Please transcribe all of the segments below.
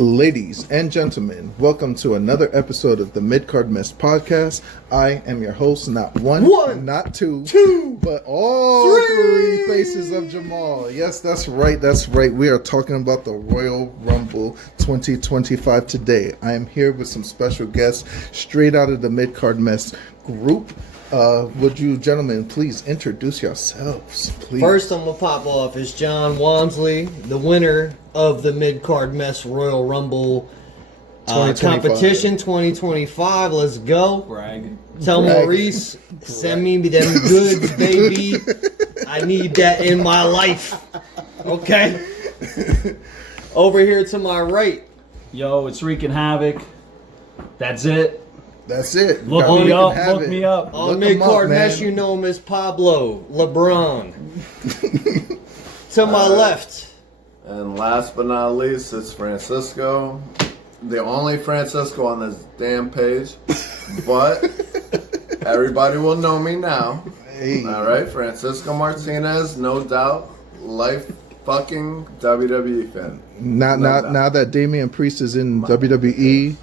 Ladies and gentlemen, welcome to another episode of the Midcard Mess podcast. I am your host, not one, not two, but all three faces of Jamal. Yes, that's right. We are talking about the Royal Rumble 2025 today. I am here with some special guests straight out of the Midcard Mess group. Would you gentlemen please introduce yourselves, please? First I'm going to pop off is John Walmsley, the winner of the Midcard Mess Royal Rumble competition 2025. Let's go. Brag. Tell Maurice, send me them goods, baby. I need that in my life. Okay? Over here to my right. Yo, it's Wreaking Havoc. That's it. That's it. Look me up. On Midcard Mess, you know him as Pablo LeBron. To my left. And last but not least, it's Francisco. The only Francisco on this damn page. But everybody will know me now. Hey. Alright, Francisco Martinez, no doubt. Life fucking WWE fan. Now that Damian Priest is in WWE,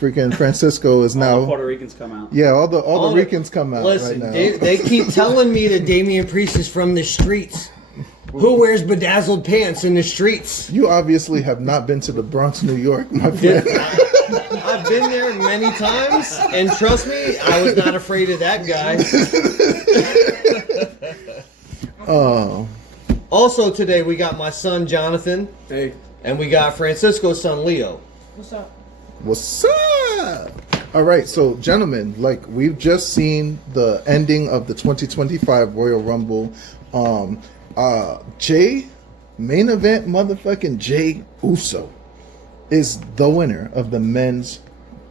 freaking Francisco is now. All the Puerto Ricans come out. Yeah, all the Ricans come out. Listen, right now. they keep telling me that Damian Priest is from the streets. Who wears bedazzled pants in the streets? You obviously have not been to the Bronx, New York, my friend. I've been there many times, and trust me, I was not afraid of that guy. Oh. Also today we got my son Jonathan. Hey. And we got Francisco's son Leo. What's up? All right, so gentlemen, like we've just seen the ending of the 2025 Royal Rumble. Main event motherfucking Jey Uso is the winner of the men's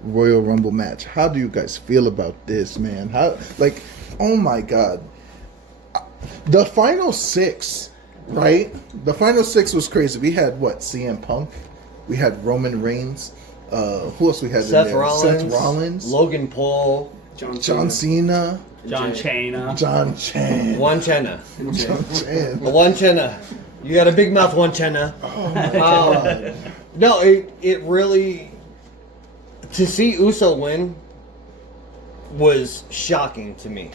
Royal Rumble match. How do you guys feel about this, man? Oh my god. The final six, right? The final six was crazy. We had CM Punk, we had Roman Reigns, who else we had Seth in there? Rollins, Seth Rollins, Logan Paul, John Cena, John Chena. John Chan. Wanchena. John Chan. Wanchena. You got a big mouth, Wanchena. Oh my god. No, it really, to see Uso win was shocking to me.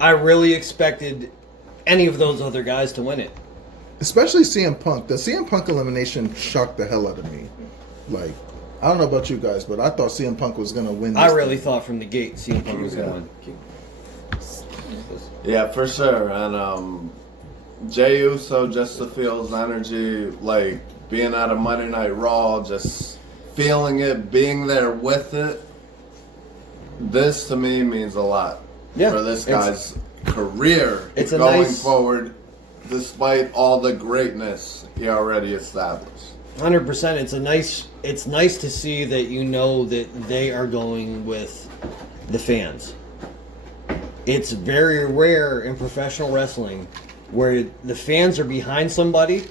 I really expected any of those other guys to win it. Especially CM Punk. The CM Punk elimination shocked the hell out of me. Like, I don't know about you guys, but I thought CM Punk was gonna win this I really thing. thought from the gate CM Punk was going to win. Yeah, for sure. And Jey Uso, just to feel his energy, like being at a Monday Night Raw, just feeling it, being there with it. This to me means a lot for this guy's career it's a going nice, forward, despite all the greatness he already established. 100%. It's nice to see that you know that they are going with the fans. It's very rare in professional wrestling where the fans are behind somebody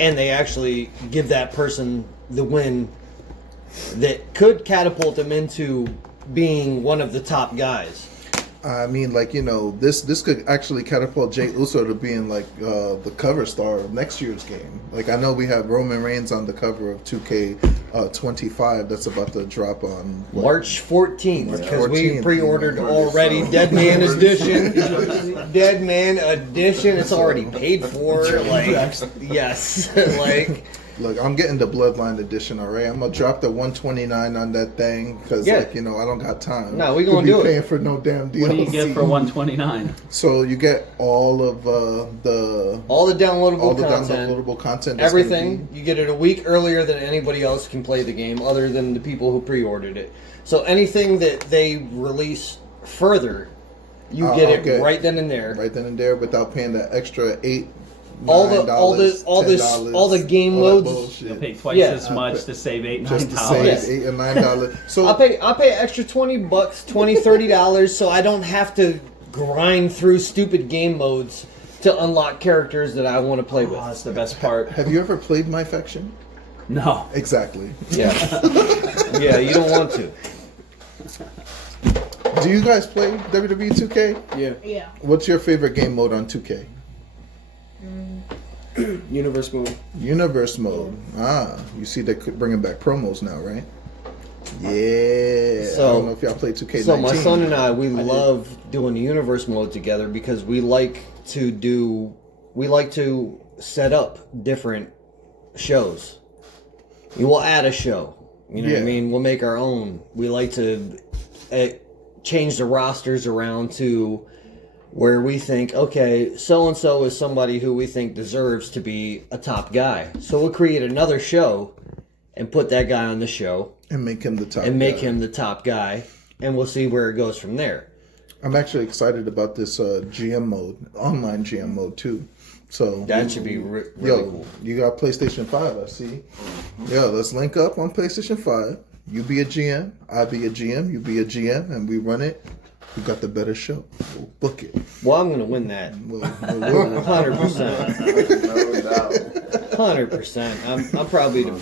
and they actually give that person the win that could catapult them into being one of the top guys. I mean, like, you know, this could actually catapult Jey Uso to being like the cover star of next year's game. Like, I know we have Roman Reigns on the cover of 2K25 that's about to drop on March 14th, because we 14th, pre-ordered yeah. already. Dead Man Edition. Dead Man Edition. It's already paid for. Like, yes. Like, Look, I'm getting the Bloodline edition, all right? I'm going to drop the $129 on that thing because, like, you know, I don't got time. No, we gonna do it. paying for no damn DLC. What do you get for $129? So you get all of all the downloadable content. downloadable content. that's Everything. gonna You get it a week earlier than anybody else can play the game other than the people who pre-ordered it. So anything that they release further, you get it right then and there. Right then and there without paying that extra $8. All $9, the game all that modes. bullshit. You'll pay twice as much to save $8, Just to $9. save Yes. $8 and $9. So I'll pay extra $20, $20, $30 so I don't have to grind through stupid game modes to unlock characters that I want to play with. Oh, that's the best part. have you ever played My Faction? No. Exactly. Yeah. Yeah, you don't want to. Do you guys play WWE 2K? Yeah. Yeah. What's your favorite game mode on 2K? Universe mode. Universe mode. You see they're bringing back promos now, right? Yeah. So- I don't know if y'all play 2K19. So my son and I love doing the universe mode together because we like to set up different shows. We will add a show. You know what I Yeah. mean? We'll make our own. We like to change the rosters around to where we think, okay, so-and-so is somebody who we think deserves to be a top guy. So we'll create another show and put that guy on the show and make him the top. and make guy. him the top guy, and we'll see where it goes from there. I'm actually excited about this GM mode, online GM mode too. So That should be really yo, cool. you got PlayStation 5, I see. Yo, let's link up on PlayStation 5. You be a GM, I be a GM, you be a GM, and we run it. We got the better show. We'll book it. Well, I'm gonna win that. We'll 100%. No doubt. 100%. I'm probably the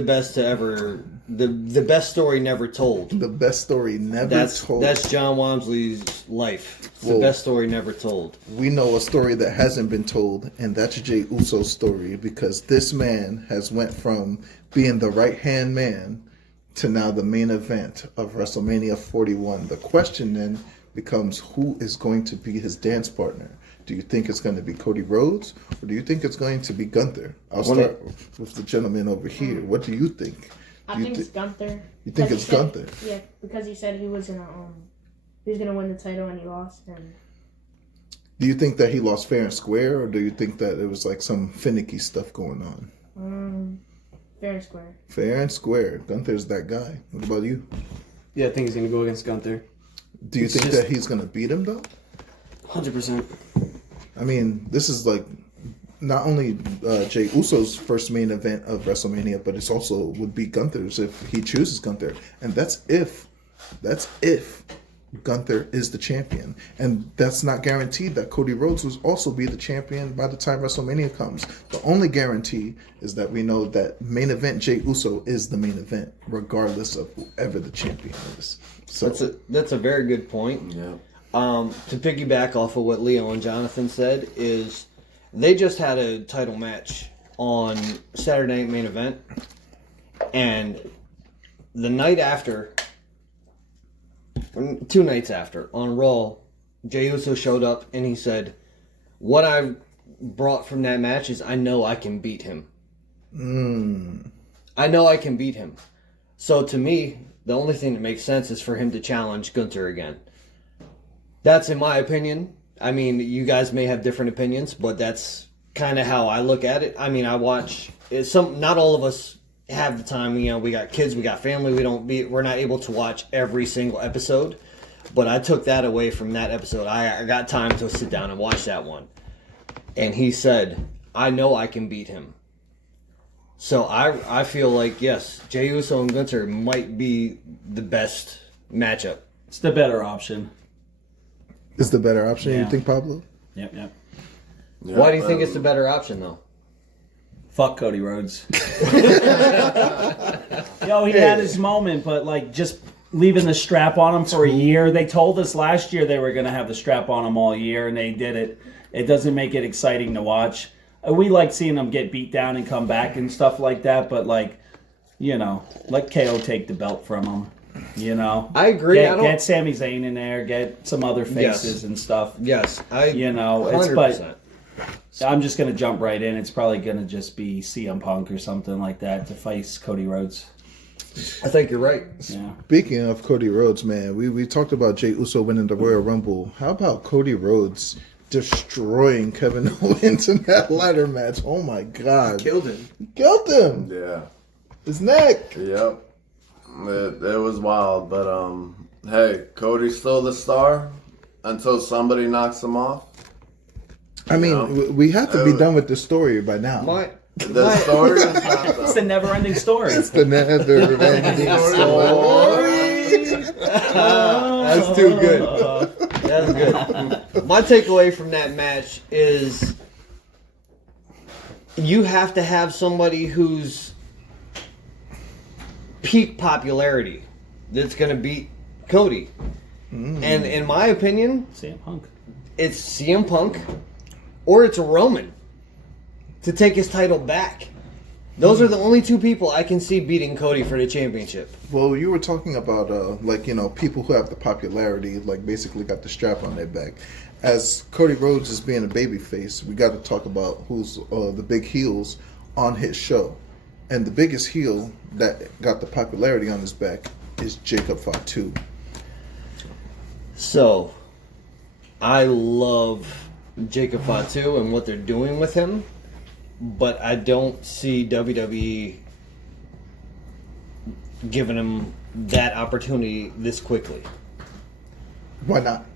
best to ever, the best story never told. the best story never told. That's John Walmsley's life. It's Whoa. the best story never told. We know a story that hasn't been told, and that's Jey Uso's story, because this man has went from being the right-hand man to now the main event of WrestleMania 41. The question then becomes, who is going to be his dance partner? Do you think it's going to be Cody Rhodes, or do you think it's going to be Gunther? I'll start with the gentleman over here. What do you think? I think it's Gunther. You think Because it's he said- Gunther? Yeah, because he said he was gonna win the title and he lost. And Do you think that he lost fair and square, or do you think that it was like some finicky stuff going on? fair and square. Fair and square. Gunther's that guy. What about you? Yeah, I think he's gonna go against Gunther. Do you It's think just- that he's going to beat him, though? 100%. I mean, this is like not only Jey Uso's first main event of WrestleMania, but it's also would be Gunther's if he chooses Gunther. And that's if Gunther is the champion. And that's not guaranteed that Cody Rhodes will also be the champion by the time WrestleMania comes. The only guarantee is that we know that main event Jey Uso is the main event, regardless of whoever the champion is. So That's a very good point. Yeah. To piggyback off of what Leo and Jonathan said, is they just had a title match on Saturday Night Main Event, and the night after, 2 nights after, on Raw, Jey Uso showed up and he said, "What I brought from that match is I know I can beat him. I know I can beat him." So to me, the only thing that makes sense is for him to challenge Gunther again. That's in my opinion. I mean, you guys may have different opinions, but that's kind of how I look at it. I mean, I watch. Not all of us have the time. You know, we got kids, we got family. We're not able to watch every single episode. But I took that away from that episode. I got time to sit down and watch that one. And he said, "I know I can beat him." So I feel like, yes, Jey Uso and Gunther might be the best matchup. It's the better option. is the better option, you Yeah. think, Pablo? Yep. Why do you think it's the better option, though? Fuck Cody Rhodes. Yo, he had his moment, but like just leaving the strap on him for a year. They told us last year they were going to have the strap on him all year, and they did it. It doesn't make it exciting to watch. We like seeing him get beat down and come back and stuff like that, but like, you know, let KO take the belt from him. You know, I agree. Get Sami Zayn in there, get some other faces Yes. and stuff. Yes, You know, it's 100%. I'm just gonna jump right in. It's probably gonna just be CM Punk or something like that to face Cody Rhodes. I think you're right. Yeah. Speaking of Cody Rhodes, man, we talked about Jey Uso winning the Royal Rumble. How about Cody Rhodes destroying Kevin Owens in that ladder match? Oh my God. Killed him. Killed him. Yeah. His neck. Yep. It was wild, but hey, Cody's still the star until somebody knocks him off. I mean, we have to be done with the story by now. The story is not It's the a never-ending story. It's the never-ending story. That's too good. That's good. My takeaway from that match is you have to have somebody who's peak popularity that's going to beat Cody. And in my opinion, CM Punk. it's CM Punk or it's Roman. to take his title back. Those are the only two people I can see beating Cody for the championship. Well, you were talking about people who have the popularity, like basically got the strap on their back. As Cody Rhodes is being a babyface, we got to talk about who's the big heels on his show. And the biggest heel that got the popularity on his back is Jacob Fatu. So, I love Jacob Fatu and what they're doing with him, but I don't see WWE giving him that opportunity this quickly. Why not?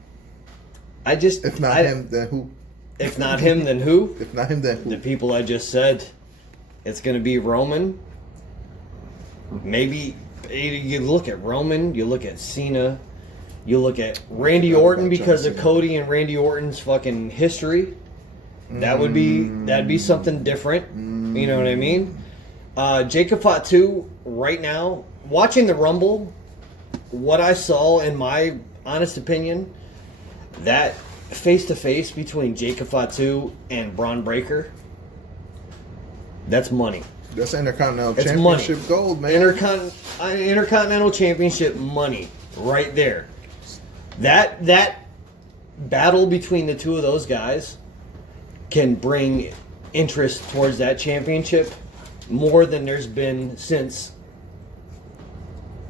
If not him, then who? If not him, then who? If not him, then who? The people I just said. It's going to be Roman. Maybe you look at Roman, you look at Cena, you look at Randy Orton because of Cody and Randy Orton's fucking history. That'd be something different. You know what I mean? Jacob Fatu, right now, watching the Rumble, what I saw, in my honest opinion, that face-to-face between Jacob Fatu and Braun Breaker, that's money. That's Intercontinental It's Championship money. gold, man. Intercontinental Championship money right there. That battle between the two of those guys can bring interest towards that championship more than there's been since,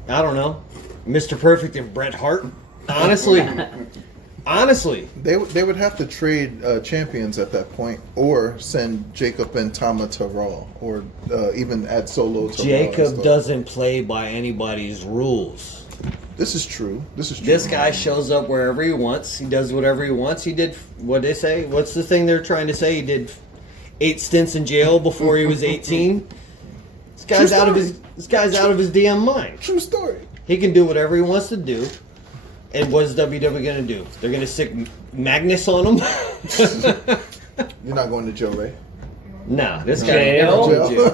I don't know, Mr. Perfect and Bret Hart. Honestly, They would have to trade champions at that point, or send Jacob and Tama to Raw, or even add Solo to Raw. Jacob doesn't play by anybody's rules. This is true. This guy shows up wherever he wants. He does whatever he wants. He did what they say. What's the thing they're trying to say? He did 8 stints in jail before he was 18. This guy's out of his damn mind. True story. He can do whatever he wants to do. And what is WWE going to do? They're going to stick Magnus on him? You're not going to jail, Ray. Nah, this guy ain't never going to jail.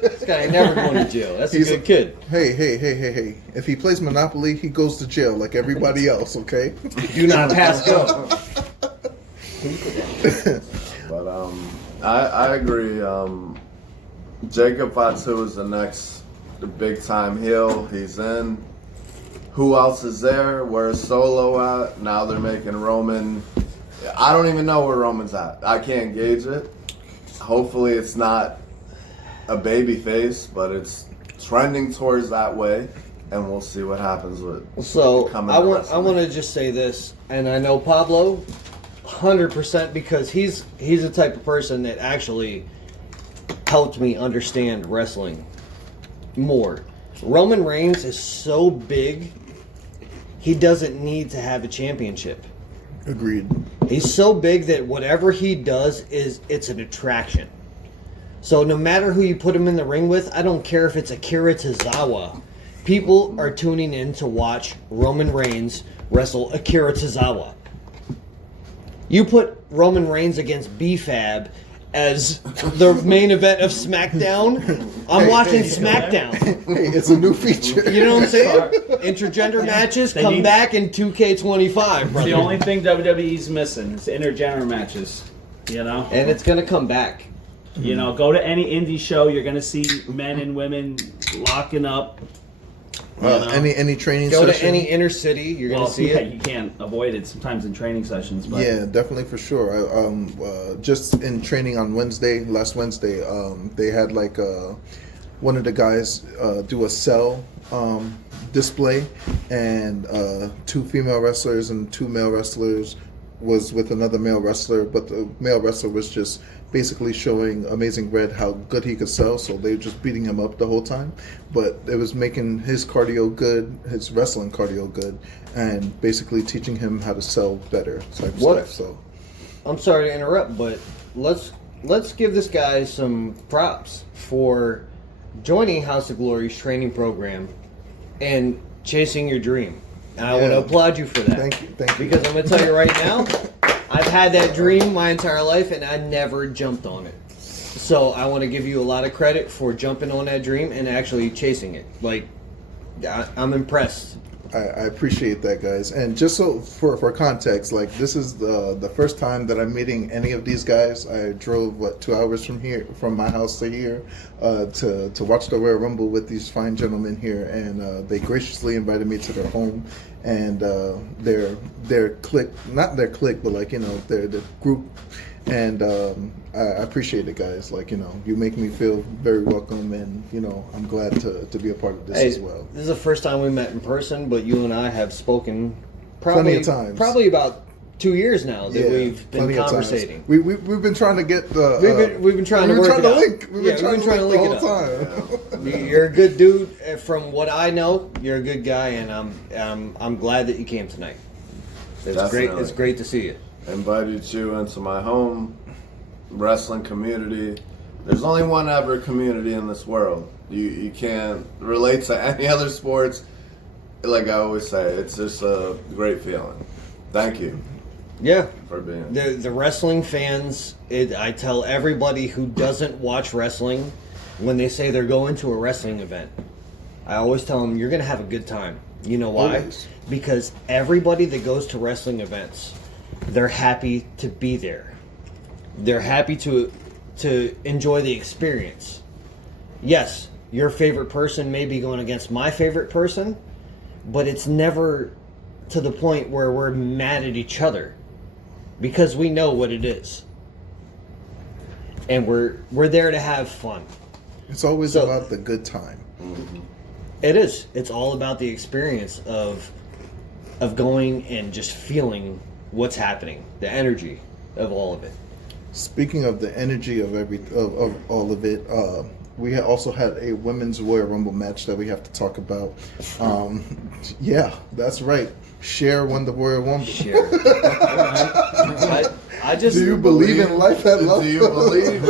This guy ain't never going to jail. That's a good kid. Hey. If he plays Monopoly, he goes to jail like everybody else, okay? Do not pass go. But I agree. Jacob Fatu is the big time heel. He's in. Who else is there? Where's Solo at? Now they're making Roman. I don't even know where Roman's at. I can't gauge it. Hopefully it's not a baby face, but it's trending towards that way, and we'll see what happens with. So coming I to want wrestling. to just say this, and I know Pablo, 100%, because he's the type of person that actually helped me understand wrestling more. Roman Reigns is so big, he doesn't need to have a championship. Agreed. He's so big that whatever he does it's an attraction. So no matter who you put him in the ring with, I don't care if it's Akira Tozawa. People are tuning in to watch Roman Reigns wrestle Akira Tozawa. You put Roman Reigns against B-Fab as the main event of SmackDown, I'm watching SmackDown. Hey, it's a new feature. You know what I'm saying? Intergender matches They come need- back in 2K25, It's brother. the only thing WWE's missing is intergender matches. You know? And it's going to come back. You know, go to any indie show, you're going to see men and women locking up. You know? Any training Go session? to any inner city, you're going Well, to see yeah, it. you can't avoid it sometimes in training sessions. But Yeah, definitely for sure. Just in training on last Wednesday, they had like one of the guys do a cell display, and 2 female wrestlers and 2 male wrestlers was with another male wrestler, but the male wrestler was just basically showing Amazing Red how good he could sell, so they were just beating him up the whole time. But it was making his cardio good, his wrestling cardio good, and basically teaching him how to sell better type of What? stuff. So I'm sorry to interrupt, but let's give this guy some props for joining House of Glory's training program and chasing your dream. And I want to Yeah. applaud you for that. Thank you. Because I'm going to tell you right now, I've had that dream my entire life and I never jumped on it. So I want to give you a lot of credit for jumping on that dream and actually chasing it. Like, I'm impressed. I appreciate that, guys. And just so for context, like this is the first time that I'm meeting any of these guys. I drove 2 hours from my house to here, to watch the Royal Rumble with these fine gentlemen here, and they graciously invited me to their home, and their clique, not their clique, but like their group. And I appreciate it, guys. Like, you make me feel very welcome, and I'm glad to be a part of this as well. This is the first time we met in person, but you and I have spoken Plenty of times. Probably about 2 years now that we've been plenty of times. conversating. We've been trying to get the. We've been trying to work it out. link. We've been trying to link the whole it time. You're a good dude. From what I know, you're a good guy, and I'm glad that you came tonight. It's Definitely. great. It's great to see you. Invited you into my home wrestling community. There's only one ever community in this world. You can't relate to any other sports. Like I always say, it's just a great feeling. Thank you Yeah. for being. The wrestling fans, I tell everybody who doesn't watch wrestling, when they say they're going to a wrestling event, I always tell them, you're going to have a good time. You know why? Always. Because everybody that goes to wrestling events, they're happy to be there. They're happy to enjoy the experience. Yes, your favorite person may be going against my favorite person, but it's never to the point where we're mad at each other, because we know what it is, and we're there to have fun. It's always So- about the good time. It is. It's all about the experience of going and just feeling what's happening, the energy of all of it. Speaking of the energy of of all of it, we also had a women's Royal Rumble match that we have to talk about. Yeah, that's right. Cher won the Royal Rumble. Sure. I just Do you believe in life at love? Do you believe?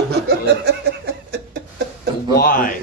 why?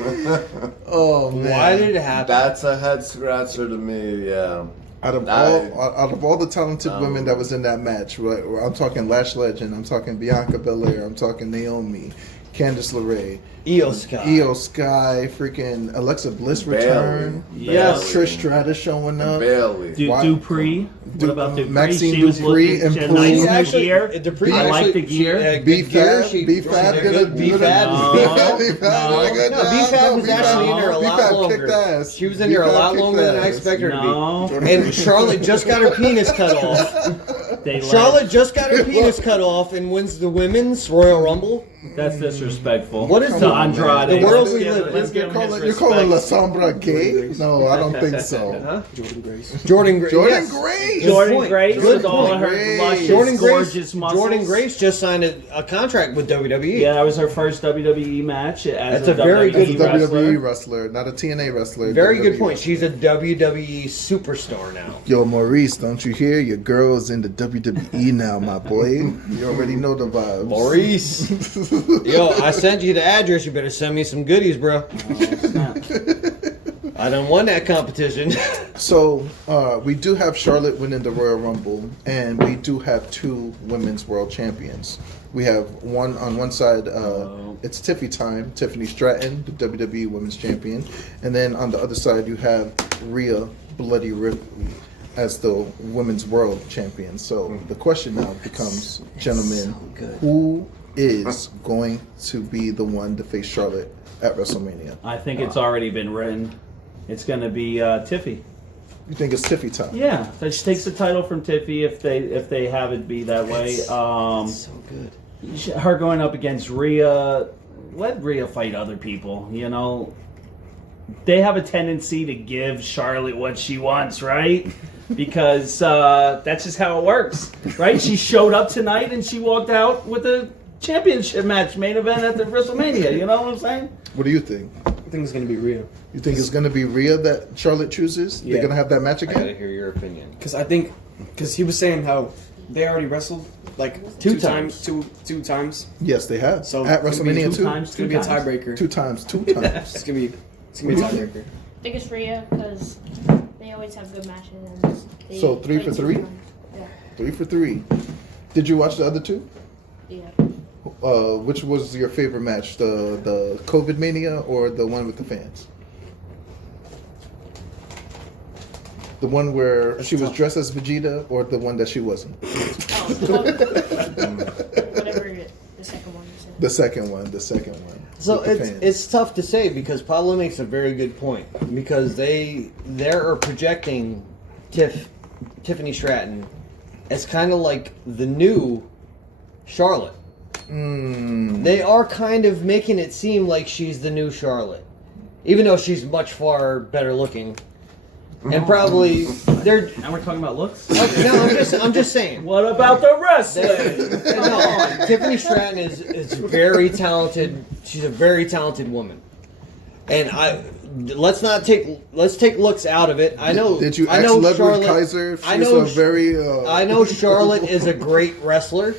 Oh man! Why did it happen? That's a head scratcher to me. Yeah. Out of all the talented women that was in that match, right, I'm talking Lash Legend, I'm talking Bianca Belair, I'm talking Naomi, Candice LeRae, Io Sky. Io Sky, freaking Alexa Bliss return, Yes. Trish Stratus showing up, Bailey. Why- Dupree. What about Dupree? Maxine She was Dupree looking improved. nice in She the actually- gear. Dupree I like actually- the gear. she- good B-Fab, gear. She- B-Fab she did a B-Fab. No. B-Fab did a No, good B-Fab job. was actually in there a lot B-Fab longer. kicked ass. She was in there a B-Fab lot kicked longer than I ass. expected her No. to be. And Charlotte just got her penis cut off. They Charlotte just got her penis cut off and wins the women's Royal Rumble. That's disrespectful. What is to the- Andrade? the world Let's we give- live in? let's give him his You're calling La respect. Sombra gay? No, I don't think so. Huh? Jordan Grace. Jordan Grace. Jordan yes. Grace. Good Jordan point. Grace Good with all point. of her Grace. luscious, Jordan Grace, gorgeous muscles. Jordan Grace just signed a contract with WWE. Yeah, that was her first WWE match as That's a very WWE good wrestler. WWE wrestler, not a TNA wrestler. Very good WWE point. wrestler. She's a WWE superstar now. Yo, Maurice, don't you hear? Your girl's in the WWE now, my boy. You already know the vibes. Maurice. Yo, I sent you the address. You better send me some goodies, bro. I done won that competition. So, we do have Charlotte winning the Royal Rumble, and we do have two women's world champions. We have one on one side, it's Tiffy time, Tiffany Stratton, the WWE Women's Champion. And then on the other side, you have Rhea Bloody Ripley as the Women's World Champion. So the question now becomes, gentlemen, good. who is going to be the one to face Charlotte at WrestleMania? I think it's already been written. It's going to be Tiffy. You think it's Tiffy time? Yeah, so she takes the title from Tiffy if they have it be that way. So good. Her going up against Rhea, let Rhea fight other people. You know, they have a tendency to give Charlotte what she wants, right? Because that's just how it works, right? She showed up tonight and she walked out with a championship match, main event at the WrestleMania. You know what I'm saying? What do you think? I think it's gonna be Rhea. You think it's going to be Rhea that Charlotte chooses? Yeah. They're going to have that match I gotta again? hear your opinion. Because he was saying how they already wrestled like Two two times. Yes, they have. So at it's gonna be WrestleMania two 2? times. It's gonna be a tiebreaker. Two times. Two times. It's gonna be a tiebreaker. I think it's Rhea because they always have good matches. And they So 3 fight for 3? sometimes. Yeah. 3 3 for 3. Did you watch the other two? Yeah. Which was your favorite match? The COVID Mania or the one with the fans? The one where she was dressed as Vegeta, or the one that she wasn't? Whatever the second one you said. The second one. So with the fans. it's tough to say because Pablo makes a very good point because they are projecting Tiffany Stratton as kind of like the new Charlotte. They are kind of making it seem like she's the new Charlotte, even though she's much far better looking, and probably they're. Now we're talking about looks. Okay, no, I'm just saying. What about the wrestling? No, Tiffany Stratton is very talented. She's a very talented woman, and let's take looks out of it. I know. Did you I ask know Ludwig Charlotte. Kaiser? She's I know. a very. I know Charlotte is a great wrestler.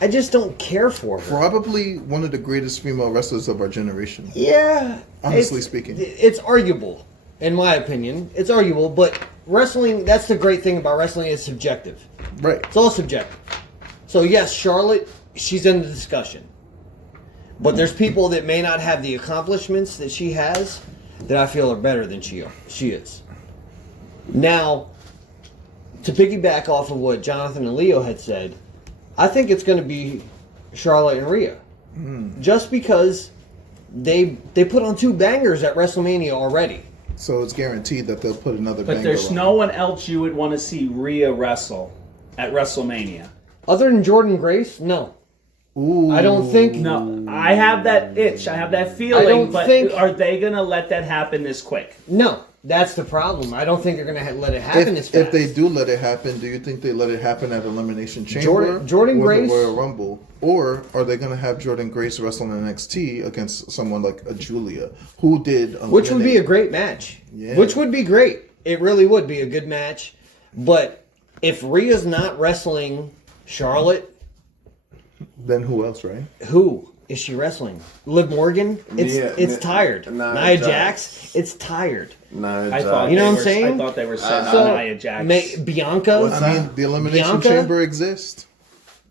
I just don't care for her. Probably one of the greatest female wrestlers of our generation. Yeah. Honestly it's- speaking. It's arguable, in my opinion. It's arguable, but wrestling, that's the great thing about wrestling, is subjective. Right. It's all subjective. So, yes, Charlotte, she's in the discussion. But there's people that may not have the accomplishments that she has that I feel are better than she is. Now, to piggyback off of what Jonathan and Leo had said, I think it's going to be Charlotte and Rhea. Just because they put on 2 bangers at WrestleMania already. So it's guaranteed that they'll put another But banger there's on. no one else you would want to see Rhea wrestle at WrestleMania. Other than Jordan Grace, no. Ooh. I don't think. No, I have that itch. I have that I feeling. don't But think- are they going to let that happen this quick? No, that's the problem. I don't think they're going to let it happen as fast. If they do let it happen, do you think they let it happen at Elimination Chamber, Jordan or Grace- the Royal Rumble, or are they going to have Jordan Grace wrestle in NXT against someone like a Julia, who did Which would be a eliminate- great match. Yeah. Which would be great. It really would be a good match. But if Rhea's not wrestling Charlotte, Then who else, right? who is she wrestling? Liv Morgan? It's Nia tired. Nia Jax? It's tired. I thought You know they what I'm were- saying? I thought they were setting So, on Nia Jax. Bianca? I mean, the Elimination Bianca? Chamber exists.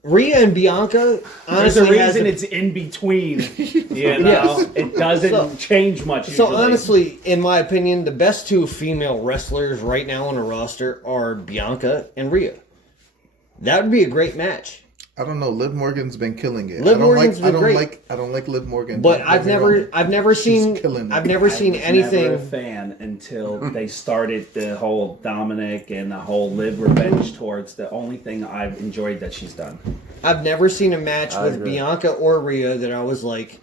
Rhea and Bianca, There's a honestly, reason it's in between. You know, Yes. it doesn't So- change much. So usually. honestly, in my opinion, the best 2 female wrestlers right now on the roster are Bianca and Rhea. That would be a great match. I don't know. Liv Morgan's been killing it. Liv Morgan's been great. I don't like Liv Morgan. But Don't I've get me wrong. never seen killing it. I've never seen I was anything. never a fan until they started the whole Dominic and the whole Liv revenge towards. The only thing I've enjoyed that she's done, I've never seen a match with agree. Bianca or Rhea that I was like,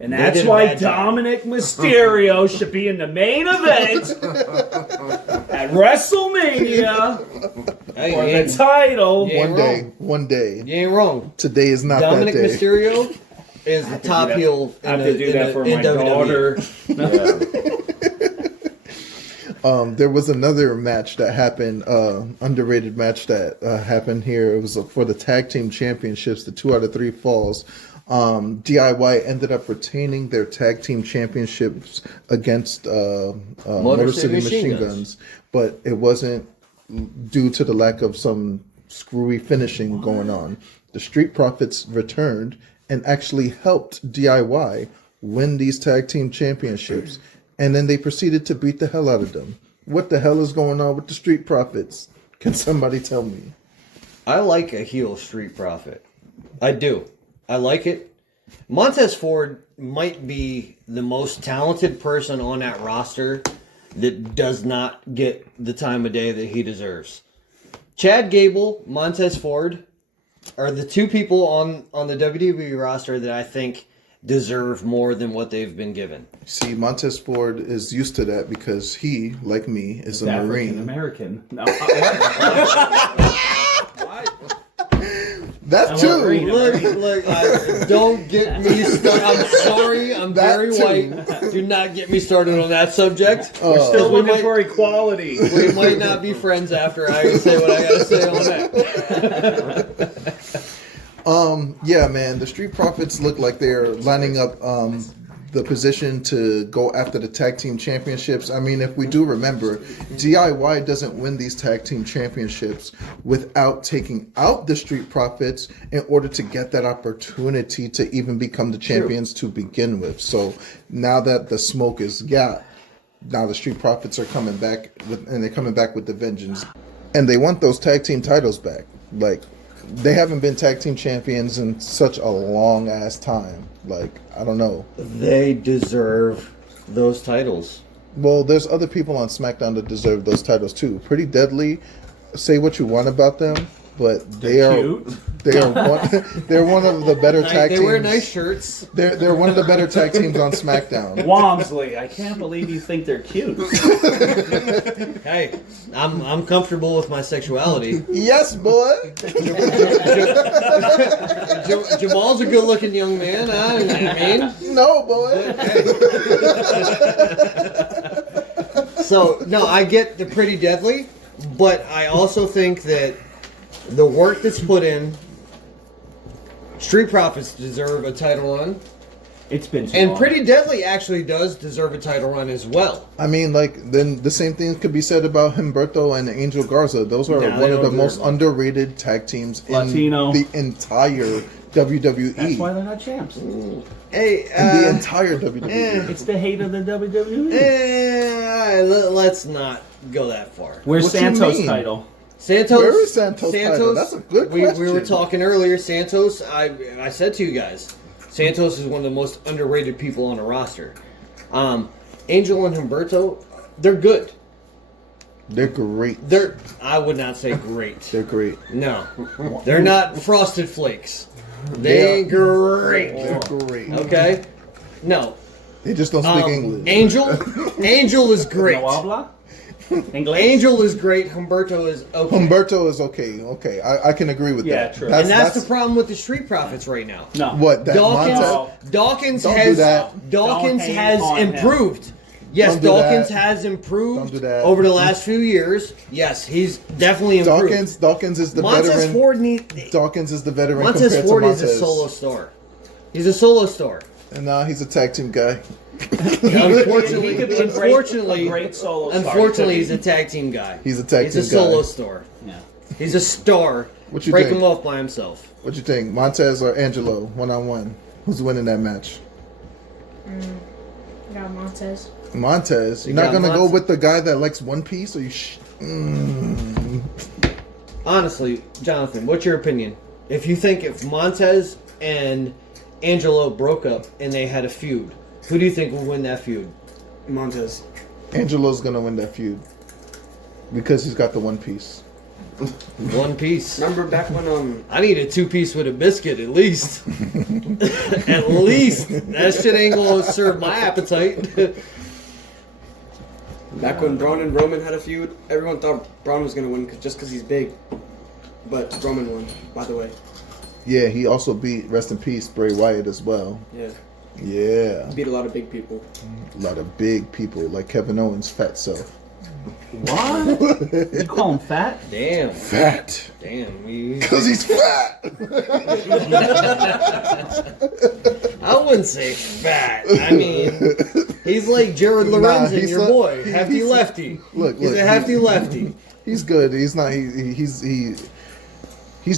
and They that's did a why bad job. Dominic Mysterio should be in the main event at WrestleMania hey, for you the ain't, title. Yeah. One day. you ain't wrong. Today is not Dominic that day. Mysterio is the top heel I in have to the, do in that the, for in my WWE. daughter. There was another match that happened, underrated match that happened here. It was for the tag team championships, the 2 out of 3 falls. DIY ended up retaining their tag team championships against Motor City Machine Guns, but it wasn't due to the lack of some screwy finishing going on. The Street Profits returned and actually helped DIY win these tag team championships, and then they proceeded to beat the hell out of them. What the hell is going on with the Street Profits? Can somebody tell me? I like a heel Street Profit. I do. I like it. Montez Ford might be the most talented person on that roster that does not get the time of day that he deserves. Chad Gable, Montez Ford are the 2 people on the WWE roster that I think deserve more than what they've been given. See, Montez Ford is used to that because he, like me, is a African Marine. American. No, That's I'm a two. Marine. Look, don't get me started. I'm sorry, I'm That very too. white. Do not get me started on that subject. Still we looking might- for equality. We might not be friends after I say what I gotta say on that. Yeah, man, the Street Profits look like they're lining up the position to go after the tag team championships. I mean, if we do remember, DIY doesn't win these tag team championships without taking out the Street Profits in order to get that opportunity to even become the champions to begin with. So now that the smoke is got, now the Street Profits are coming back and they're coming back with the vengeance, and they want those tag team titles back. Like, they haven't been tag team champions in such a long ass time. Like, I don't know. They deserve those titles. Well, there's other people on SmackDown that deserve those titles too. Pretty Deadly. Say what you want about them, but they're one of the better tag teams. They wear nice shirts. They're one of the better tag teams on SmackDown. Walmsley, I can't believe you think they're cute. Hey, I'm comfortable with my sexuality. Yes, boy. Jamal's a good-looking young man. I mean, No, boy. so no, I get the Pretty Deadly, but I also think that the work that's put in, Street Profits deserve a title run, It's been too and long. Pretty Deadly actually does deserve a title run as well. I mean, like, then the same thing could be said about Humberto and Angel Garza. Those are Nah, one they of the don't most deserve it. underrated tag teams in Latino. the entire WWE. That's why they're not champs. Hey, In the entire WWE. It's the hate of the WWE. let's not go that far. Where's What you Santos' mean? title? Santos. Where is Santos' title? That's a good We were question. talking earlier. Santos. I said to you guys, Santos is one of the most underrated people on the roster. Angel and Humberto, they're good. They're great. I would not say great. They're great. No, they're not Frosted Flakes. They ain't great. They're great. Okay. No. They just don't speak English. Angel is great. No habla? English? Angel is great. Humberto is okay. Humberto is okay. Okay, I can agree with Yeah, that. true. And that's the problem with the Street Profits right now. No. What? That Dawkins, Montez? Dawkins Don't do has that. Dawkins Don't hate has on him. improved. Yes, Don't do Dawkins that. has improved Don't do that. over the last few years. Yes, he's definitely improved. Dawkins is the Montez veteran. Ford Dawkins is the veteran Montez compared Ford to is Montez. a solo star. He's a solo star. And now he's a tag team guy. Unfortunately, He could be a great solo star. unfortunately, he's a tag team guy. He's a tag He's team a solo guy. star. Yeah. He's a star. What you Break think? him off by himself. What you think, Montez or Angelo, 1-on-1? Who's winning that match? Got Montez. Montez. You're You not got gonna go Montez? with the guy that likes One Piece, or you? Honestly, Jonathan, what's your opinion? If you think if Montez and Angelo broke up and they had a feud, who do you think will win that feud? Montez. Angelo's gonna win that feud because he's got the One Piece. One piece. Remember back when I need a 2-piece with a biscuit at least. At least. That shit ain't gonna serve my appetite. back when Braun and Roman had a feud, everyone thought Braun was gonna win just because he's big, but Roman won. By the way, Yeah, he also beat, rest in peace, Bray Wyatt as well. yeah, Yeah, beat a lot of big people. a lot of big people like Kevin Owens' fat self. What? You call him fat? Damn. Fat, Damn. because he's fat. I wouldn't say fat. I mean, he's like Jared Lorenzen, he's your a- boy. he- Hefty he's a- lefty. Look, He's look, a hefty lefty. He's good. He's not. He's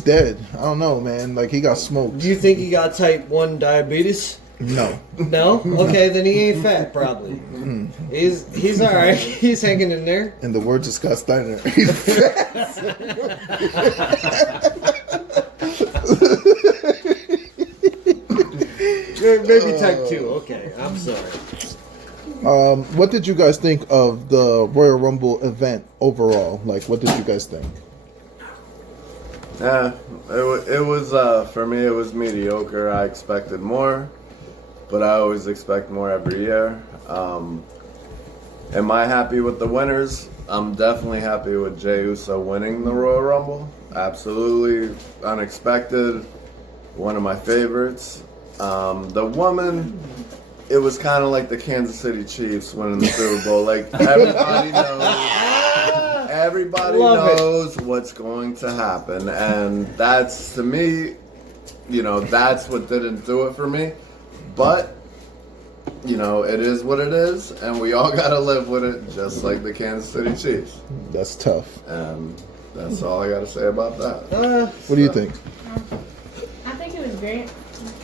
dead. I don't know, man. Like, he got smoked. Do you think he got type 1 diabetes? No. No? Okay, then he ain't fat, probably. He's alright. He's hanging in there. In the words of Scott Steiner, he's fat. Maybe type 2. Okay, I'm sorry. What did you guys think of the Royal Rumble event overall? Like, what did you guys think? Yeah, it was for me. It was mediocre. I expected more, but I always expect more every year. Am I happy with the winners? I'm definitely happy with Jey Uso winning the Royal Rumble. Absolutely unexpected. One of my favorites. The woman, it was kind of like the Kansas City Chiefs winning the Super Bowl. Like, everybody knows. Everybody Love it. knows what's going to happen, and that's, to me, that's what didn't do it for me. But, it is what it is, and we all gotta live with it, just like the Kansas City Chiefs. That's tough. And that's all I gotta say about that. What do you think? I think it was great,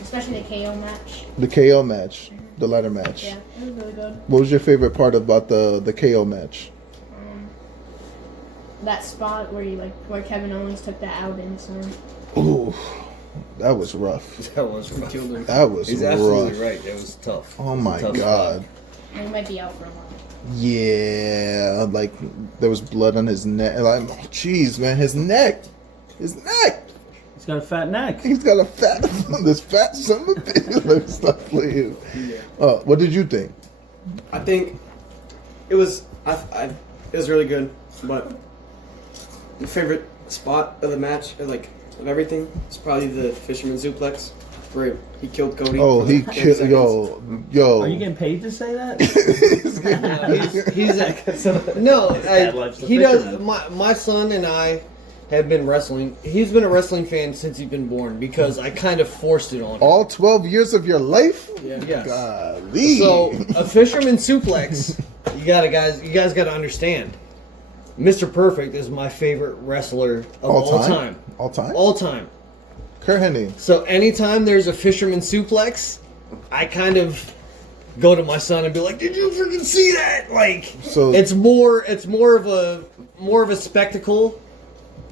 especially the KO match. The KO match. The ladder match. Yeah, it was really good. What was your favorite part about the KO match? That spot where Kevin Owens took that out inside. Ooh, that was rough. That was rough. Killed him. That was He's rough. absolutely right. It was tough. Oh It was a my tough god. spot. And he might be out for a while. Yeah, like there was blood on his neck. Like, oh, jeez, man, his neck. He's got a fat neck. He's got a fat, this fat son of a bitch. Like, stop playing. What did you think? I think it was it was really good, but my favorite spot of the match, of everything, is probably the Fisherman suplex where he killed Cody. Oh, for he like 10 killed. seconds. Yo. Are you getting paid to say that? He does. My son and I have been wrestling. He's been a wrestling fan since he's been born because I kind of forced it on him. All 12 years of your life? Yes. Golly. So a fisherman suplex, you guys got to understand. Mr. Perfect is my favorite wrestler of all time. All time? All time. Kurt Hennig. So anytime there's a fisherman suplex, I kind of go to my son and be like, "Did you freaking see that?" Like, So- it's more of a spectacle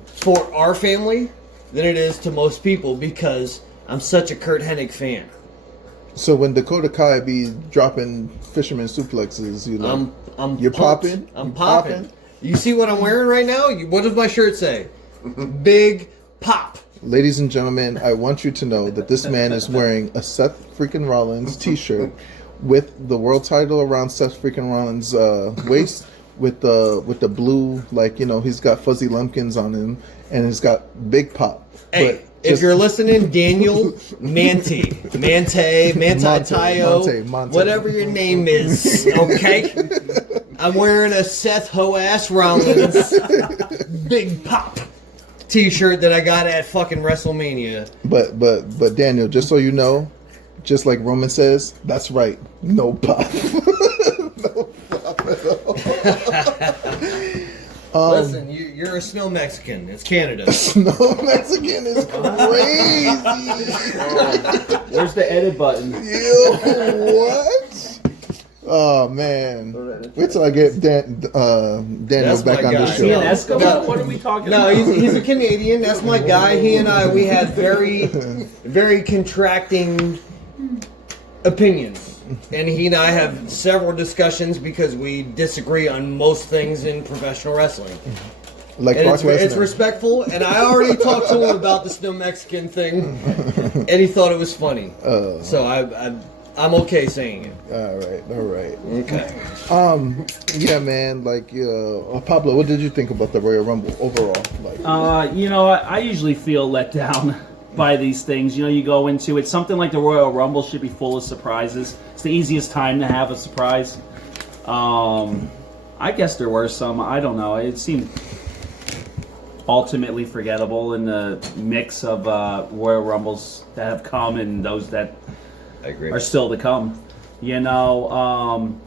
for our family than it is to most people because I'm such a Kurt Hennig fan. So when Dakota Kai be dropping fisherman suplexes, you like, you're pumped. popping? I'm You popping. You see what I'm wearing right now? What does my shirt say? Big pop. Ladies and gentlemen, I want you to know that this man is wearing a Seth freaking Rollins t-shirt with the world title around Seth freaking Rollins' waist, with the blue, like, you know, he's got fuzzy lumpkins on him, and he's got big pop. Hey, But if just- you're listening, Daniel Mante, Tayo, Monte. whatever your name is, okay? I'm wearing a Seth Hoass Rollins Big Pop t-shirt that I got at fucking WrestleMania. But Daniel, just so you know, just like Roman says, that's right, no pop. No pop at all. Listen, you're a snow Mexican. It's Canada. No Mexican is crazy. Where's the edit button? Yo, what? Oh man! Wait till I get Daniel That's back my on the guy. Is he an show. Eskimo? No. What are we talking No, about? he's a Canadian. That's my guy. He and I, we had very contracting opinions. And he and I have several discussions because we disagree on most things in professional wrestling. Like And Brock it's Lesnar. respectful, and I already talked to him about the Snow Mexican thing, and he thought it was funny. So I'm okay saying it. All right. Okay. Yeah, man. Like, Pablo, what did you think about the Royal Rumble overall? Like, You know, I usually feel let down by these things. You know, you go into it, something like the Royal Rumble should be full of surprises. It's the easiest time to have a surprise. I guess there were some. I don't know. It seemed ultimately forgettable in the mix of Royal Rumbles that have come and those that I agree. are still to come. You know,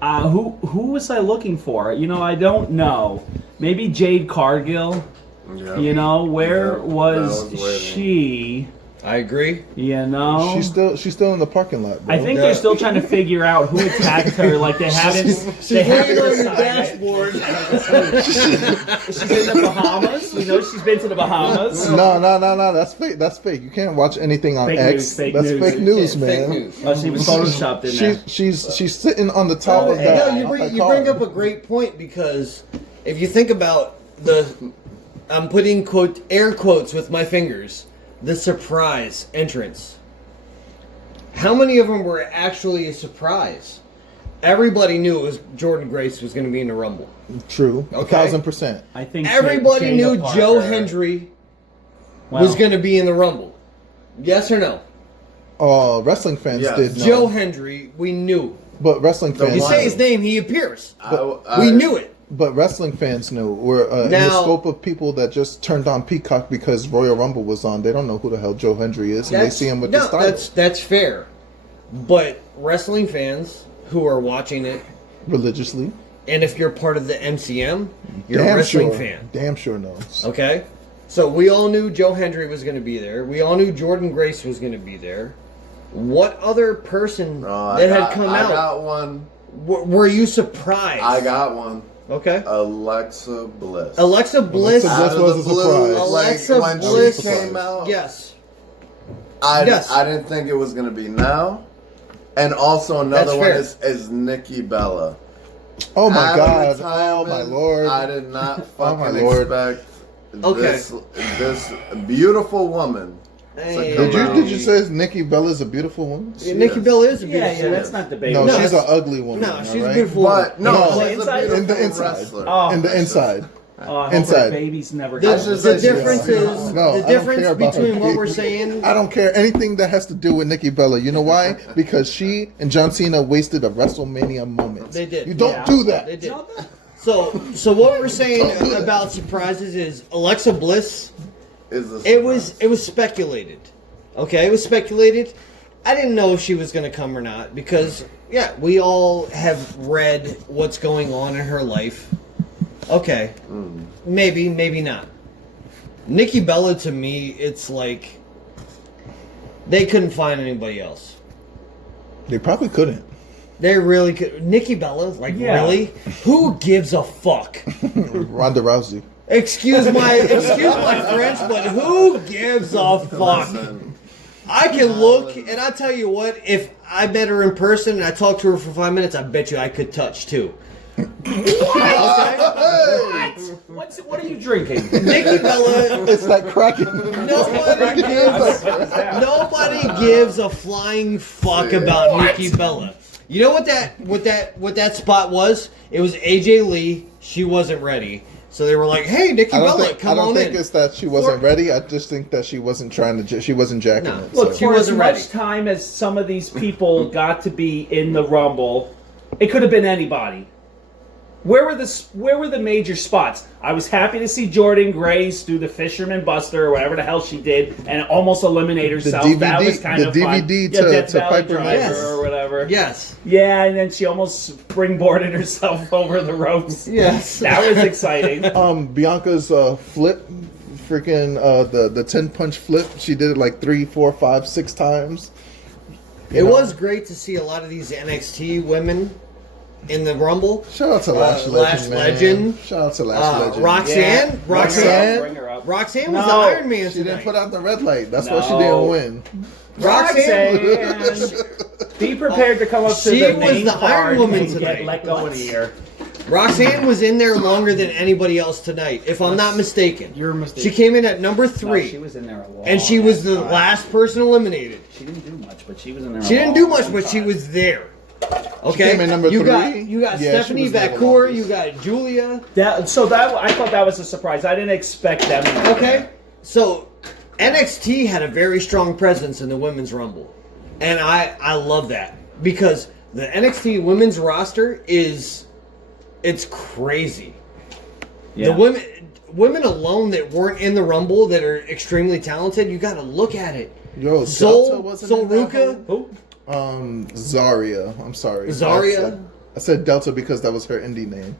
who was I looking for? You know, I don't know. Maybe Jade Cargill. Yeah. You know, where Yeah, was that was waiting. she? I agree. You know, she's still in the parking lot, bro. I think they're still trying to figure out who attacked her. Like they haven't. She's They haven't laying on your decided. dashboard. She's in the Bahamas. You know, she's been to the Bahamas. No, that's fake. That's fake. You can't watch anything on Fake X. news, fake That's news. fake news, Fake man. news. Oh, she was photoshopped in there. She's sitting on the top of that. No, you bring up a great point because if you think about I'm putting air quotes with my fingers, the surprise entrance. How many of them were actually a surprise? Everybody knew it was Jordan Grace was going to be in the Rumble. True, Okay. 1,000%. I think Everybody Jada knew Parker- Joe Hendry Well, was going to be in the Rumble. Yes or no? Wrestling fans Yes. did know. Joe Hendry, we knew. But wrestling The fans, You one- say his name, he appears. I- We knew it. but wrestling fans knew. We're in the Now- scope of people that just turned on Peacock because Royal Rumble was on. They don't know who the hell Joe Hendry is, and they see him with the style. That's fair. But wrestling fans who are watching it, Religiously, and if you're part of the MCM, you're damn a wrestling sure, fan. damn sure knows. Okay? So we all knew Joe Hendry was going to be there. We all knew Jordan Grace was going to be there. What other person that had come I out got one. were you surprised? I got one. Okay. Alexa Bliss. Alexa Bliss. Alexa Bliss Out of was the a blue, surprise. Alexa when Bliss. she came out, Yes. I didn't think it was gonna be now. And also another That's one fair. is Nikki Bella. Oh my Out of God! Oh retirement, my Lord! I did not Oh my fucking Lord. expect Okay. this beautiful woman. Hey. Did you say Nikki Bella's a beautiful woman? Nikki Bella is a Yeah, beautiful. yeah, that's not debatable. No, No, she's an it's- ugly woman. No, all she's a right? beautiful. But no, No, she's inside- a beautiful in the inside. wrestler. Oh, In the inside. Oh, I hope Inside. her babies never The, come. That's just the like she difference is. is No, I the don't difference care about her between what we're babies. saying. I don't care anything that has to do with Nikki Bella. You know why? Because she and John Cena wasted a WrestleMania moment. They did. You don't Yeah. do that. They did. So what we're saying about surprises is Alexa Bliss. Is a It was surprise. speculated. Okay, it was speculated. I didn't know if she was going to come or not because yeah, we all have read what's going on in her life. Okay, maybe not. Nikki Bella to me, it's like they couldn't find anybody else. They probably couldn't. They really could. Nikki Bella, like Yeah. really? Who gives a fuck? Ronda Rousey. Excuse my French, but who gives a fuck? Listen, I can look, and I tell you what, if I met her in person and I talked to her for 5 minutes, I bet you I could touch too. Okay? What are you drinking? Nikki Bella, It's that cracking. nobody gives a flying fuck about Nikki Bella. You know what that spot was? It was AJ Lee. She wasn't ready. So they were like, "Hey, Nikki Bella, I come don't on think in." it's that she wasn't ready. I just think that she wasn't trying to. She wasn't jacking No. it. Look, so. She for as wasn't much ready. time as some of these people got to be in the Rumble, it could have been anybody. Where were the major spots? I was happy to see Jordan Grace do the Fisherman Buster or whatever the hell she did and almost eliminate herself. That was kind the of fun. DVD Yeah, to Death Valley Piper Driver Nice. or whatever. Yes. Yeah, and then she almost springboarded herself over the ropes. Yes. That was exciting. Bianca's flip, freaking the 10-punch flip. She did it like 3, 4, 5, 6 times. It was great to see a lot of these NXT women in the Rumble. Shout out to Lash Legend. Lash man. Legend. Shout out to Lash Legend. Roxanne. Roxanne. Bring her up. Roxanne was No. the Iron Man She didn't tonight. put out the red light. That's why she No. didn't win. Roxanne. Be prepared to come up to She the was main the Iron card Woman and tonight. get let go in a year. Roxanne was in there longer than anybody else tonight, if I'm not mistaken. You're mistaken. She came in at number No, 3, she was in there a long and she was the time. last person eliminated. She didn't do much, but she was in there. She a didn't do long much, but she time. was there. Okay, came in number you 3? got Yeah, she Stephanie was there the Vacour, longest. you got Julia. I thought that was a surprise. I didn't expect them. to be Okay, there. so NXT had a very strong presence in the Women's Rumble, and I love that because the NXT Women's roster it's crazy. Yeah. The women alone that weren't in the Rumble that are extremely talented, you got to look at it. Yo, Delta Soul wasn't in that Ruka, Who? Zaria. I'm sorry. Zaria? I said Delta because that was her indie name.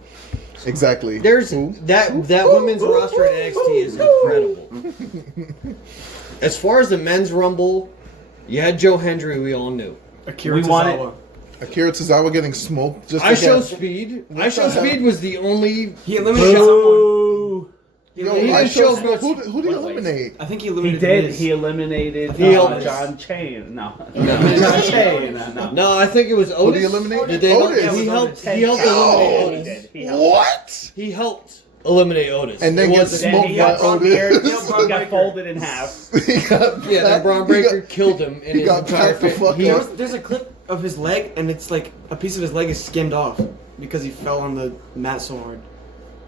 Exactly. There's Who? that women's roster in NXT is incredible. As far as the men's Rumble, you had Joe Hendry, we all knew. Akira We want it. Tozawa. Akira Tozawa getting smoked. Just I Show again. Speed. What I Show the hell? Speed was the only. He eliminated someone. Boo! Yo, He I didn't show show us- who did he eliminate? I think he He eliminated did. Miz. He eliminated He helped. John Chain. No. John Chain. No. No, I think it was Otis. did he eliminate? Did they Otis. help? He Yeah, helped. Ted He helped Ted eliminate He Otis. did. He helped. What? He helped eliminate Otis. And then It get wasn't- Then he smoked got, by Otis. he got folded in half. Yeah, then Braun Breaker killed him. In He his got entire packed the face. fuck He- up. There's a clip of his leg, and it's like a piece of his leg is skimmed off because he fell on the mat so hard.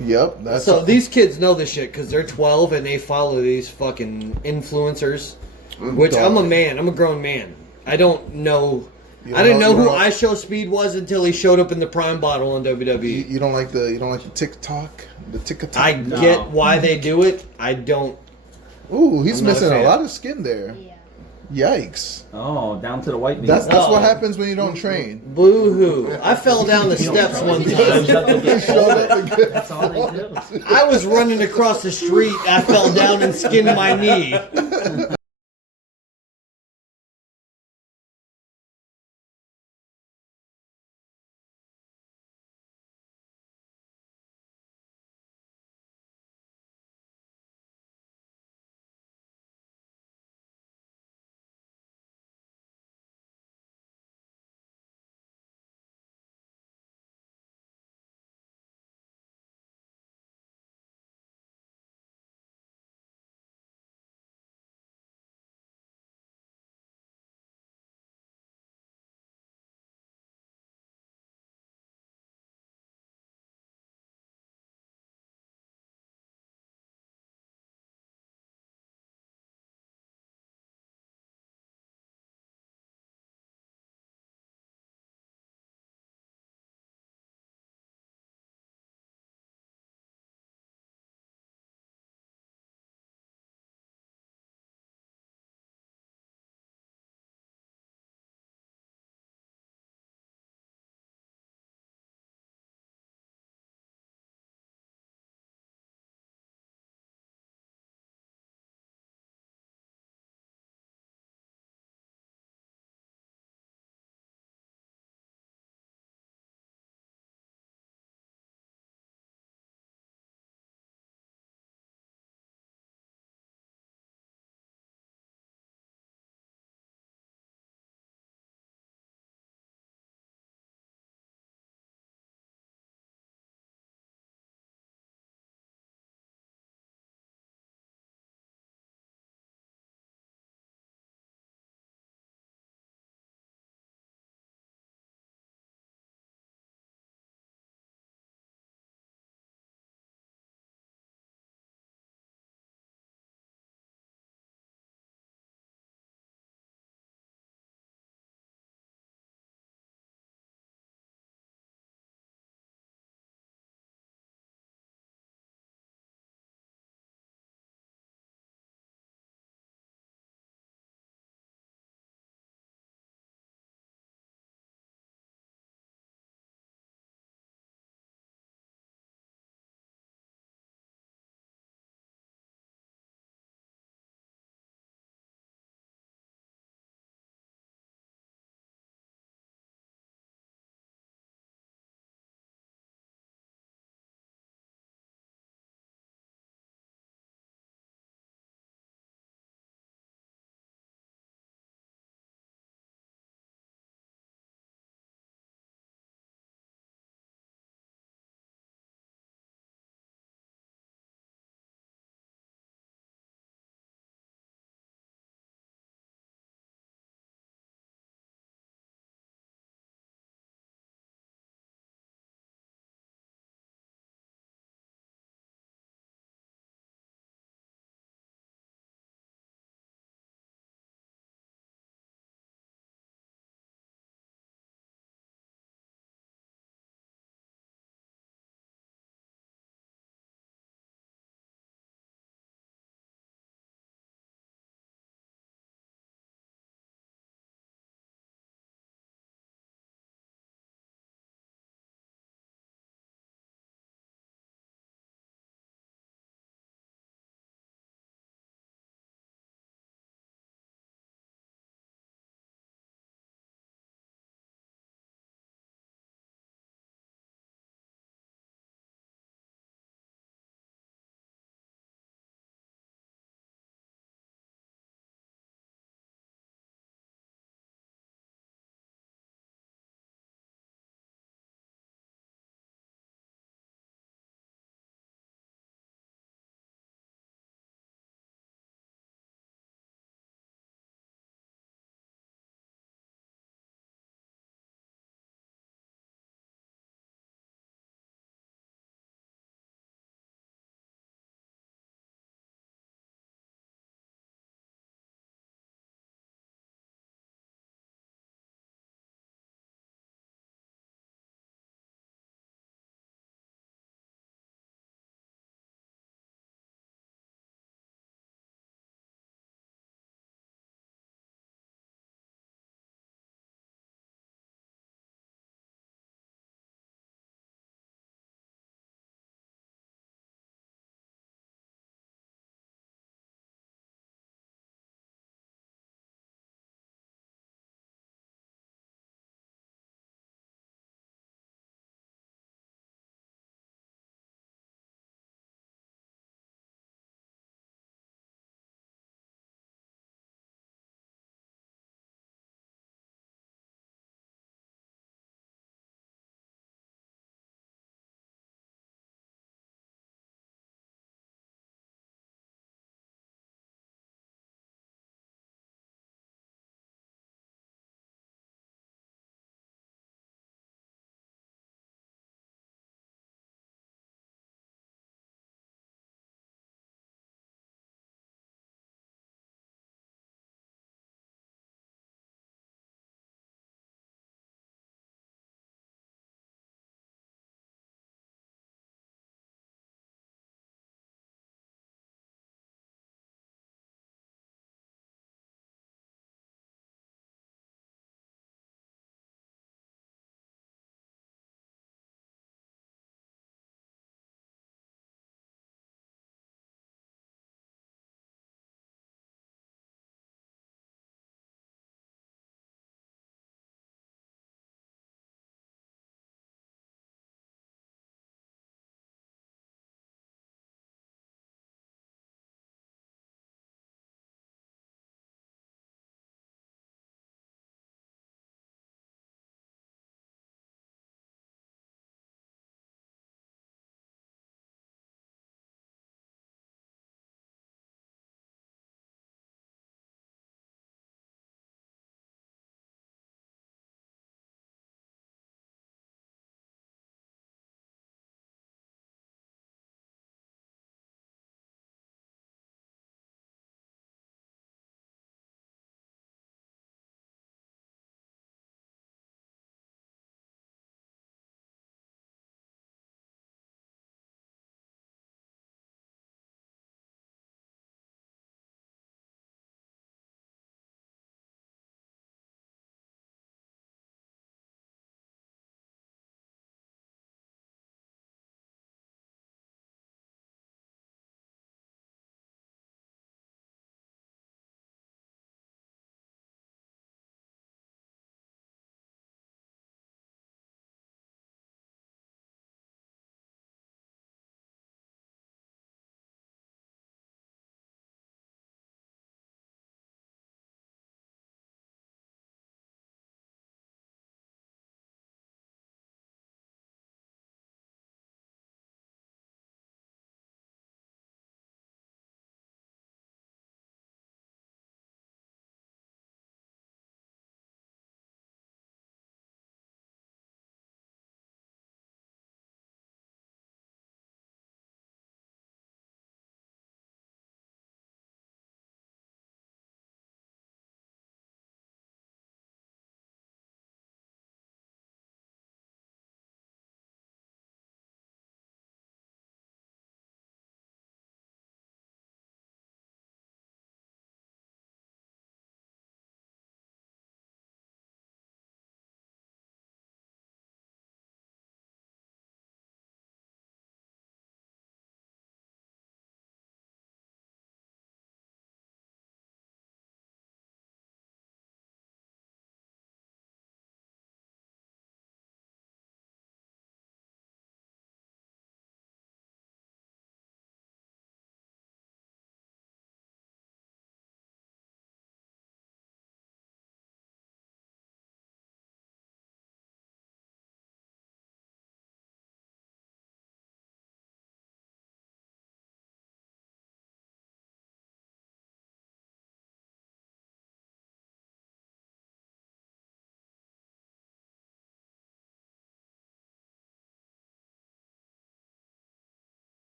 Yep. That's So these kids know this shit because they're 12 and they follow these fucking influencers. Which I'm a man. I'm a grown man. I don't know. You I didn't know who don't- I Show Speed was until he showed up in the Prime bottle in WWE. You don't like the TikTok, the TikTok. I No. get why they do it. I don't. Ooh, he's I'm not a missing a fan. lot of skin there. Yeah. Yikes. Oh, down to the white meat. That's No. what happens when you don't train. Boo hoo. I fell down the steps one time. Showed up again. That's all they do. I was running across the street. I fell down and skinned my knee.